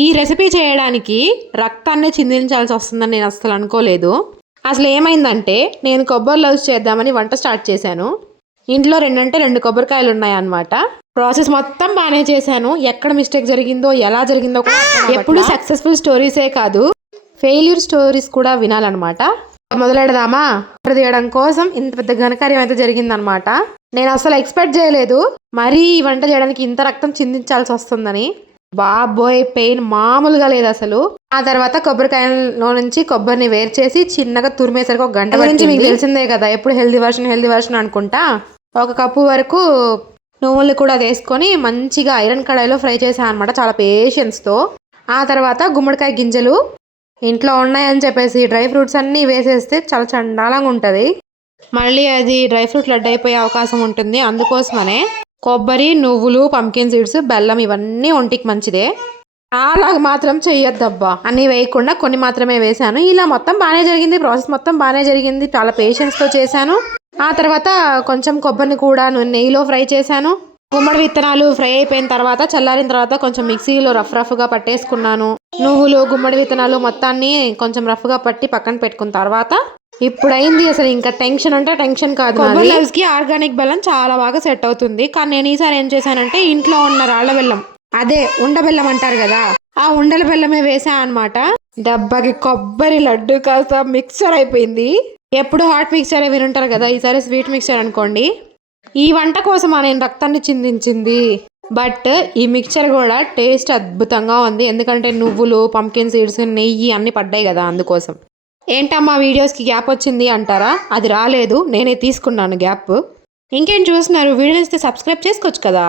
ఈ రెసిపీ చేయడానికి రక్తాన్ని చిందించాల్సి వస్తుందని నేను అస్సలు అనుకోలేదు. అసలు ఏమైందంటే నేను కొబ్బరి లవ్స్ చేద్దామని వంట స్టార్ట్ చేశాను. ఇంట్లో 2 కొబ్బరికాయలు ఉన్నాయన్నమాట. ప్రాసెస్ మొత్తం బాగానే చేశాను. ఎక్కడ మిస్టేక్ జరిగిందో ఎలా జరిగిందో కూడా ఎప్పుడు సక్సెస్ఫుల్ స్టోరీసే కాదు ఫెయిల్యూర్ స్టోరీస్ కూడా వినాలన్నమాట. మొదలెడదామా? తీయడం కోసం ఇంత పెద్ద ఘనకార్యం అయితే జరిగిందనమాట. నేను అసలు ఎక్స్పెక్ట్ చేయలేదు మరీ ఈ వంట చేయడానికి ఇంత రక్తం చిందించాల్సి వస్తుందని. బాబోయ్, పెయిన్ మామూలుగా లేదు అసలు. ఆ తర్వాత కొబ్బరికాయలో నుంచి కొబ్బరిని వేరు చేసి చిన్నగా తురిమేసరికి 1 గంట గురించి మీకు తెలిసిందే కదా, ఎప్పుడు హెల్దీ వర్షన్ అనుకుంటా. 1 కప్పు వరకు నువ్వులు కూడా వేసుకొని మంచిగా ఐరన్ కడాయిలో ఫ్రై చేసాను అనమాట, చాలా పేషెన్స్తో. ఆ తర్వాత గుమ్మడికాయ గింజలు ఇంట్లో ఉన్నాయని చెప్పేసి డ్రై ఫ్రూట్స్ అన్నీ వేసేస్తే చాలా చండాలంగా ఉంటుంది. మళ్ళీ అది డ్రై ఫ్రూట్ లడ్డు అయిపోయే అవకాశం ఉంటుంది. అందుకోసమనే కొబ్బరి, నువ్వులు, పంకిన్ సీడ్స్, బెల్లం ఇవన్నీ ఒంటికి మంచిదే. అలాగ మాత్రం చెయ్యొద్దబ్బా. అన్నీ వేయకుండా కొన్ని మాత్రమే వేశాను. ఇలా మొత్తం బాగానే జరిగింది, ప్రాసెస్ మొత్తం బాగానే జరిగింది. చాలా పేషెన్స్తో చేశాను. ఆ తర్వాత కొంచెం కొబ్బరిని కూడా నెయ్యిలో ఫ్రై చేశాను. గుమ్మడి విత్తనాలు ఫ్రై అయిపోయిన తర్వాత చల్లారిన తర్వాత కొంచెం మిక్సీలో రఫ్గా పట్టేసుకున్నాను. నువ్వులు, గుమ్మడి విత్తనాలు మొత్తాన్ని కొంచెం రఫ్గా పట్టి పక్కన పెట్టుకున్న తర్వాత ఇప్పుడు అయింది అసలు ఇంకా టెన్షన్ అంటే టెన్షన్ కాదు. కొబ్బరి లవ్స్ కి ఆర్గానిక్ బెల్లం చాలా బాగా సెట్ అవుతుంది. కానీ నేను ఈసారి ఏం చేశానంటే ఇంట్లో ఉన్న రాళ్ల బెల్లం, అదే ఉండ బెల్లం అంటారు కదా, ఆ ఉండల బెల్లమే వేసా అనమాట. దెబ్బకి కొబ్బరి లడ్డు కాస్త మిక్చర్ అయిపోయింది. ఎప్పుడు హాట్ మిక్చర్ వినుంటారు కదా, ఈసారి స్వీట్ మిక్చర్ అనుకోండి. ఈ వంట కోసం నేను రక్తాన్ని చిందించింది. బట్ ఈ మిక్చర్ కూడా టేస్ట్ అద్భుతంగా ఉంది. ఎందుకంటే నువ్వులు, పంకిన్ సీడ్స్, నెయ్యి అన్ని పడ్డాయి కదా, అందుకోసం. ఏంటమ్మా వీడియోస్కి గ్యాప్ వచ్చింది అంటారా? అది రాలేదు, నేనే తీసుకున్నాను గ్యాప్. ఇంకేం చూస్తున్నారు? వీడియో నచ్చితే సబ్స్క్రైబ్ చేసుకోవచ్చు కదా.